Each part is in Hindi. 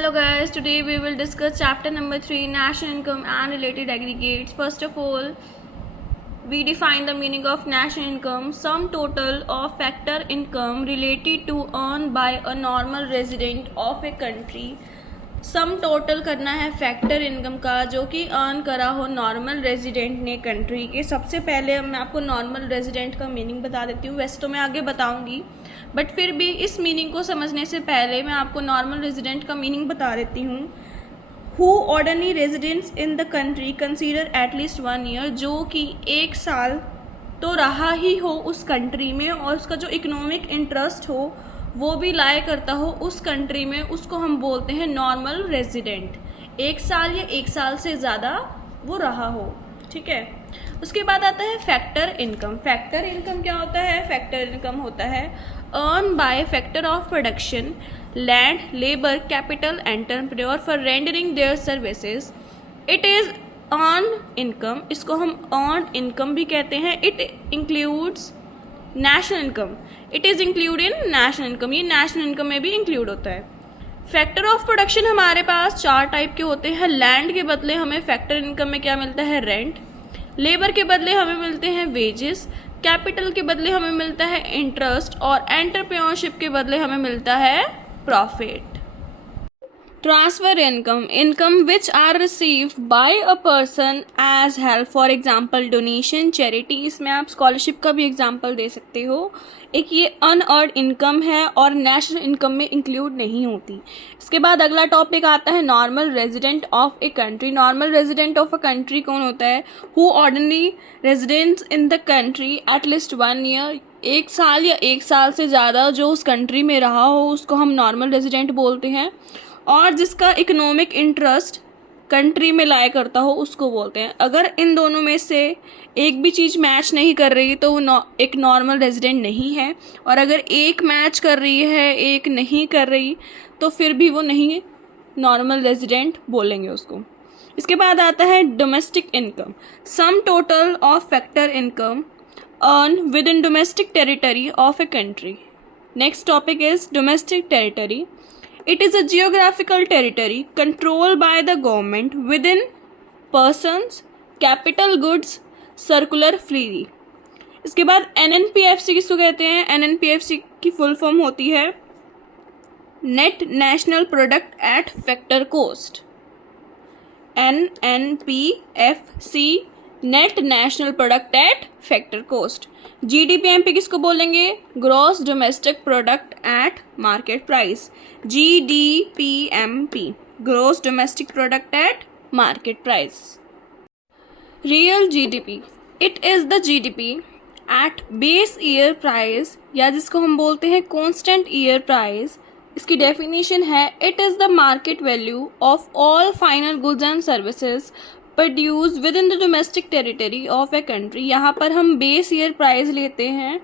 Hello guys, today we will discuss chapter number 3, national income and related aggregates. First of all, we define the meaning of national income, sum total of factor income related to earn by a normal resident of a country. Sum total करना है फैक्टर इनकम का जो कि अर्न करा हो नॉर्मल रेजिडेंट ने कंट्री के। सबसे पहले मैं आपको नॉर्मल रेजिडेंट का मीनिंग बता देती हूँ, वैसे तो मैं आगे बताऊँगी बट फिर भी इस मीनिंग को समझने से पहले मैं आपको नॉर्मल रेजिडेंट का मीनिंग बता देती हूँ। Who ordinary residents in the country consider at least 1 year, जो कि 1 साल तो रहा ही हो उस कंट्री में और उसका जो इकोनॉमिक इंटरेस्ट हो वो भी लाया करता हो उस कंट्री में, उसको हम बोलते हैं नॉर्मल रेजिडेंट। 1 साल या 1 साल से ज़्यादा वो रहा हो, ठीक है। उसके बाद आता है फैक्टर इनकम। फैक्टर इनकम क्या होता है? फैक्टर इनकम होता है earn by factor of production, land, labour, capital, entrepreneur for rendering their services. It is earn income, इसको हम अर्न इनकम भी कहते हैं। It includes national income, it is include in national income, ये नेशनल इनकम में भी इंक्लूड होता है। फैक्टर ऑफ प्रोडक्शन हमारे पास 4 टाइप के होते हैं। लैंड के बदले हमें फैक्टर इनकम में क्या मिलता है? रेंट। लेबर के बदले हमें मिलते हैं वेजेस। कैपिटल के बदले हमें मिलता है इंटरेस्ट और एंटरप्रेन्योरशिप के बदले हमें मिलता है profit. Transfer income, income which are received by a person as help, for example donation, charity. इसमें आप स्कॉलरशिप का भी एग्जांपल दे सकते हो। एक ये अनअर्न्ड इनकम है और नेशनल इनकम में इंक्लूड नहीं होती। इसके बाद अगला टॉपिक आता है normal resident of a country. Normal resident of a country कौन होता है? Who ordinary residents in the country at least 1 year, 1 साल या 1 साल से ज़्यादा जो उस कंट्री में रहा हो उसको हम नॉर्मल रेजिडेंट बोलते हैं। और जिसका इकोनॉमिक इंटरेस्ट कंट्री में लाया करता हो उसको बोलते हैं। अगर इन दोनों में से एक भी चीज़ मैच नहीं कर रही तो वो एक नॉर्मल रेजिडेंट नहीं है, और अगर एक मैच कर रही है एक नहीं कर रही तो फिर भी वो नहीं नॉर्मल रेजिडेंट बोलेंगे उसको। इसके बाद आता है domestic income, sum total of factor income earn with in domestic territory of a country. Next topic is domestic territory. It is a geographical territory controlled by the government within persons, capital goods, circular freely। इसके बाद NNPFC किसको कहते हैं? NNPFC की फुल फॉर्म होती है net national product at factor cost. NNPFC net national product at factor cost. GDPMP किसको बोलेंगे? Gross domestic product at market price. GDPMP gross domestic product at market price. Real GDP, it is the GDP at base year price, या जिसको हम बोलते हैं कॉन्स्टेंट ईयर प्राइस। इसकी डेफिनेशन है it is the market value of all final goods and services produce within the domestic territory of a country. यहाँ पर हम बेस ईयर प्राइस लेते हैं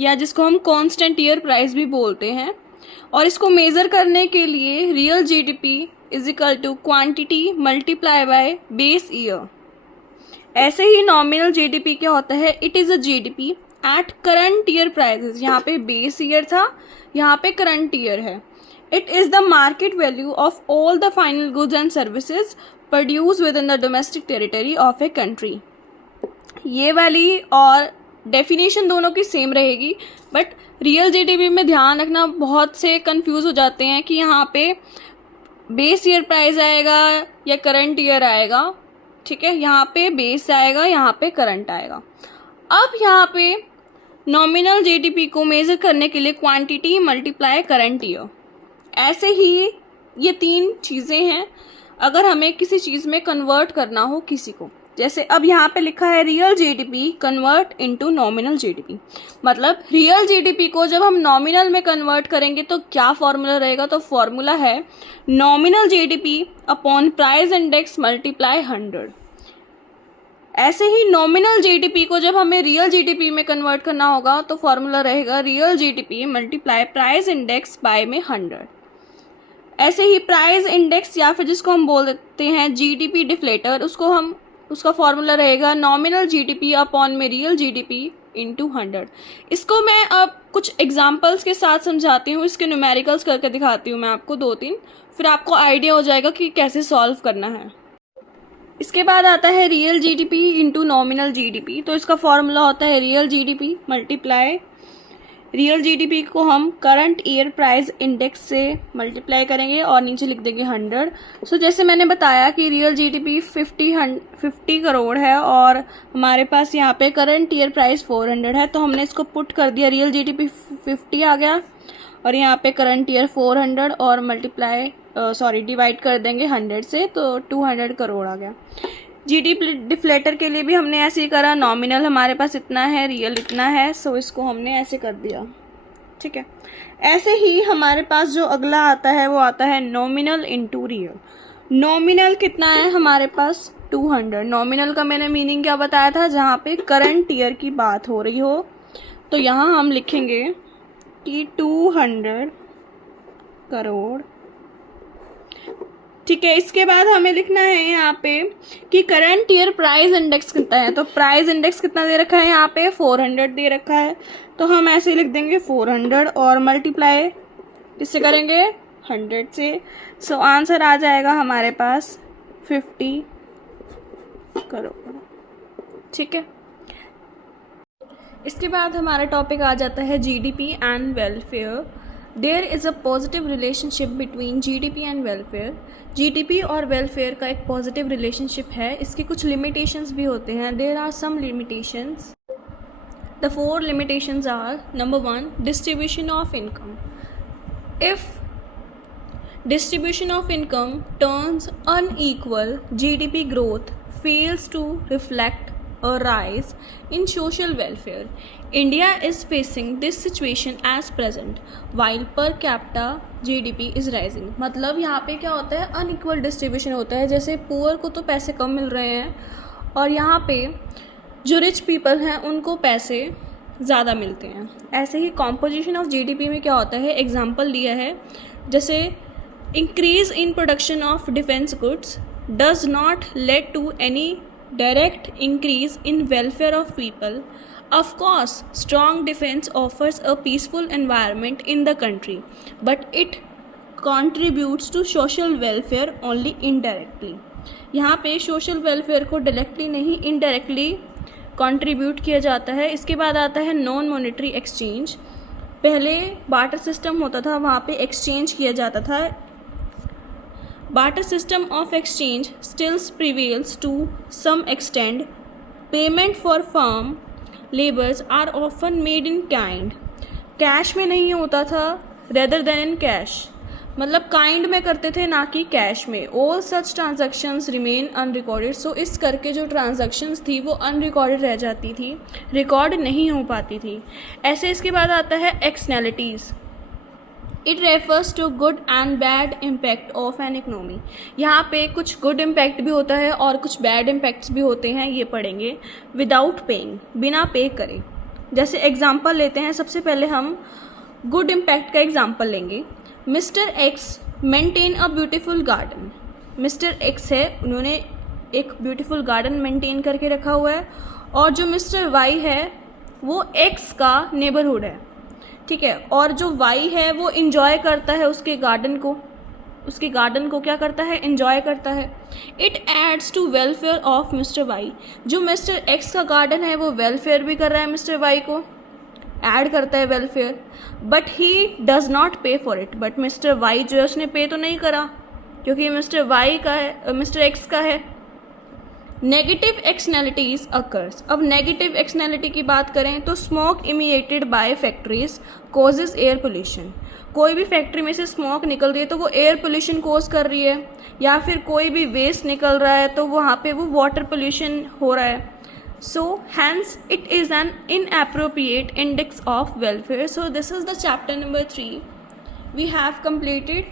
या जिसको हम कांस्टेंट ईयर प्राइस भी बोलते हैं, और इसको मेज़र करने के लिए real GDP is equal to quantity multiply by base year. ऐसे ही नॉमिनल GDP क्या होता है? It is a GDP at current year prices. यहाँ पे बेस ईयर था, यहाँ पे करंट ईयर है। It is the market value of all the final goods and services produce within the domestic territory of a country. ये वाली और डेफिनेशन दोनों की सेम रहेगी, बट रियल GDP में ध्यान रखना, बहुत से कंफ्यूज हो जाते हैं कि यहाँ पे बेस ईयर प्राइस आएगा या करंट ईयर आएगा, ठीक है। यहाँ पे बेस आएगा, यहाँ पे करंट आएगा। अब यहाँ पे नॉमिनल GDP को मेज़र करने के लिए क्वांटिटी मल्टीप्लाई करंट ईयर। ऐसे ही ये 3 चीज़ें हैं अगर हमें किसी चीज़ में कन्वर्ट करना हो किसी को। जैसे अब यहाँ पे लिखा है real GDP convert into nominal GDP, मतलब रियल GDP को जब हम नॉमिनल में कन्वर्ट करेंगे तो क्या फॉर्मूला रहेगा? तो फॉर्मूला है nominal GDP upon price index multiply 100। ऐसे ही नॉमिनल GDP को जब हमें रियल GDP में कन्वर्ट करना होगा तो फॉर्मूला रहेगा real GDP multiply price index bye में 100। ऐसे ही प्राइस इंडेक्स या फिर जिसको हम बोल देते हैं GDP डिफ्लेटर, उसका फॉर्मूला रहेगा नॉमिनल GDP अपॉन में रियल GDP इंटू 100। इसको मैं अब कुछ एग्जाम्पल्स के साथ समझाती हूँ, इसके न्यूमेरिकल्स करके दिखाती हूँ मैं आपको 2-3, फिर आपको आइडिया हो जाएगा कि कैसे सॉल्व करना है। इसके बाद आता है real GDP into nominal GDP. तो इसका फॉर्मूला होता है real GDP multiply, real GDP को हम करंट ईयर प्राइस इंडेक्स से मल्टीप्लाई करेंगे और नीचे लिख देंगे 100। सो जैसे मैंने बताया कि रियल जीडीपी 50 करोड़ है और हमारे पास यहाँ पे करंट ईयर प्राइस 400 है, तो हमने इसको पुट कर दिया, रियल जीडीपी 50 आ गया और यहाँ पे करंट ईयर 400 और डिवाइड कर देंगे 100 से, तो 200 करोड़ आ गया। जीडीपी डिफ्लेटर के लिए भी हमने ऐसे ही करा, नॉमिनल हमारे पास इतना है, रियल इतना है, सो इसको हमने ऐसे कर दिया, ठीक है। ऐसे ही हमारे पास जो अगला आता है वो आता है नॉमिनल इंटू रियल। नॉमिनल कितना है हमारे पास 200। नॉमिनल का मैंने मीनिंग क्या बताया था, जहाँ पे करंट ईयर की बात हो रही हो, तो यहाँ हम लिखेंगे कि 200 करोड़, ठीक है। इसके बाद हमें लिखना है यहाँ पे कि करंट ईयर प्राइस इंडेक्स कितना है, तो प्राइस इंडेक्स कितना दे रखा है यहाँ पे 400 दे रखा है, तो हम ऐसे लिख देंगे 400 और मल्टीप्लाई किससे करेंगे 100 से। सो आंसर आ जाएगा हमारे पास 50 करोड़, ठीक है। इसके बाद हमारा टॉपिक आ जाता है GDP and welfare. There is a positive relationship between GDP and welfare. GDP और वेलफेयर का एक पॉजिटिव रिलेशनशिप है, इसके कुछ लिमिटेशंस भी होते हैं। There are some limitations. The 4 limitations are: number 1, distribution of income. If distribution of income turns unequal, GDP growth fails to reflect a rise in social welfare. India is facing this situation as present while per capita GDP is rising. मतलब यहाँ पे क्या होता है, अनइक्वल डिस्ट्रीब्यूशन होता है, जैसे पुअर को तो पैसे कम मिल रहे हैं और यहाँ पे जो रिच पीपल हैं उनको पैसे ज़्यादा मिलते हैं। ऐसे ही कॉम्पोजिशन ऑफ जीडीपी में क्या होता है, एग्जांपल दिया है, जैसे increase in production of defence goods does not lead to any direct increase in welfare of people. Of course, strong defense offers a peaceful environment in the country, but it contributes to social welfare only indirectly. यहाँ पे social welfare को directly नहीं indirectly contribute किया जाता है। इसके बाद आता है नॉन मॉनेटरी एक्सचेंज। पहले बार्टर सिस्टम होता था, वहाँ पे एक्सचेंज किया जाता था। Barter system of exchange still prevails to some extent. Payment for farm labors are often made in kind. Cash में नहीं होता था, rather than in cash. मतलब काइंड में करते थे ना कि कैश में। All such transactions remain unrecorded. So इस करके जो ट्रांजैक्शंस थी वो अनरिकॉर्डेड रह जाती थी, रिकॉर्ड नहीं हो पाती थी। ऐसे इसके बाद आता है externalities. It refers to good and bad impact of an economy. यहाँ पे कुछ गुड इम्पैक्ट भी होता है और कुछ बैड इम्पैक्ट्स भी होते हैं, ये पढ़ेंगे। विदाउट पेइंग, बिना पे करे। जैसे एग्जांपल लेते हैं, सबसे पहले हम गुड इम्पैक्ट का एग्जांपल लेंगे। Mister x maintain a beautiful garden. Mister x है, उन्होंने एक ब्यूटीफुल गार्डन मेंटेन करके रखा हुआ है, और जो मिस्टर वाई है वो एक्स का नेबरहुड है, ठीक है। और जो वाई है वो इंजॉय करता है उसके गार्डन को क्या करता है, इंजॉय करता है। It adds to welfare of Mr Y. जो मिस्टर एक्स का गार्डन है वो वेलफेयर भी कर रहा है, मिस्टर वाई को ऐड करता है welfare, but he does not pay for it. But mister Y जो है उसने पे तो नहीं करा, क्योंकि मिस्टर वाई का है, मिस्टर एक्स का है। Negative externalities occurs. अब नेगेटिव एक्सटर्नैलिटी की बात करें तो smoke emitted by factories causes air pollution. कोई भी फैक्ट्री में से स्मोक निकल रही है तो वो एयर पोल्यूशन कॉज कर रही है, या फिर कोई भी वेस्ट निकल रहा है तो वहाँ पे वो वाटर पोल्यूशन हो रहा है। So hence it is an inappropriate index of welfare. So this is the chapter number 3 we have completed.